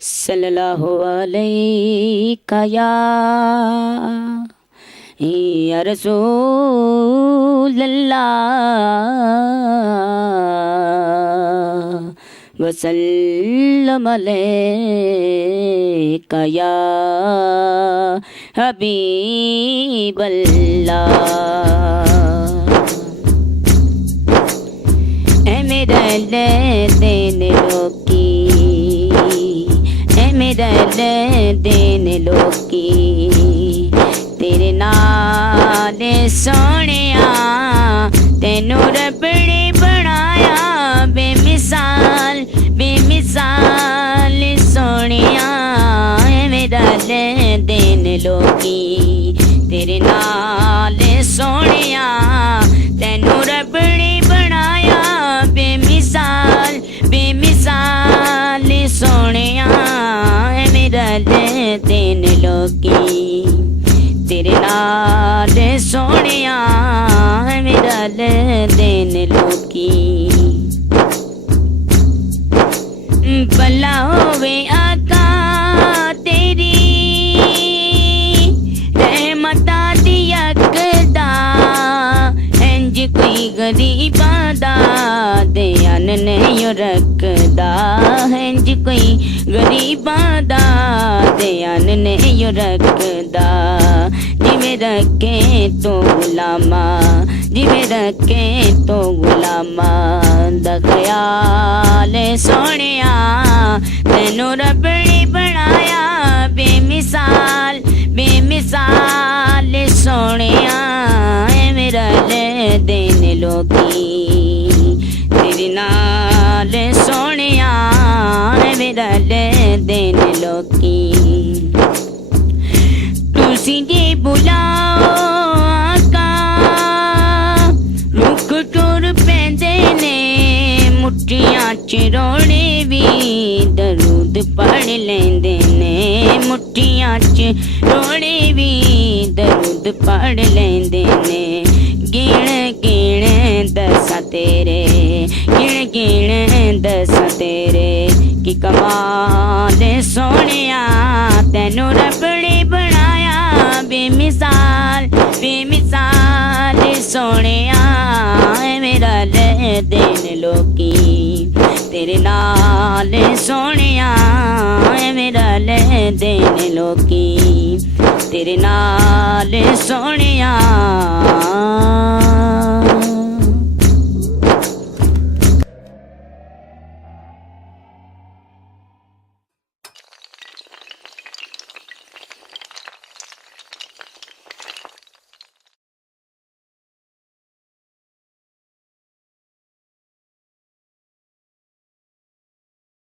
सल्लल्लाहु अलैका या रसूलल्लाह वसल्लम अलैका या हबीबल्लाह। ऐ मेरा देने लोकी, ऐ मेरा देने लोकी, तेरे नाल सोहणिया तेनू रब ने बनाया बेमिसाल बेमिसाल सोहणिया। ऐ मेरा देने लोकी, तेरे नाल सोहणिया तेनू रब ने बनाया बेमिसाल बेमिसाल सोहणिया। ऐ मेरा देने लोकी, तेरे नाल सोहणिया मेरा देने लोकी। भला होवे आका तेरी रहमतां दी अकदा, इंज कोई गरीबां दा ध्यान नहीं रखदा, इंज कोई गरीबां दा ध्यान नहीं रखदा। जिवें रखे तो गुलामा, जिवें रखे तो गुलामा दा ख्याल सोहणिया तैनू रब ने बनाया बेमिसाल बेमिसाल सोहणिया। ऐ मेरा देने लोकी, तेरे नाल सोहणिया ऐ मेरा देने लोकी। तुसी जे बुलाओ आका रुख टुर पैंदे ने, मुट्ठियां च रोने भी दरूद पढ़ लेंदे ने, मुट्ठियां च रोने भी दरूद पढ़ लेंदे ने। गिण गिण दसां तेरे, गिण गिण दसां तेरे कि कमाल सोहणिया तैनू रब ने बनाया बेमिसाल बेमिसाल सोहणिया। ऐ मेरा देने लोकी, तेरे नाल सोहणिया ऐ मेरा देने लोकी, तेरे नाल सोहणिया।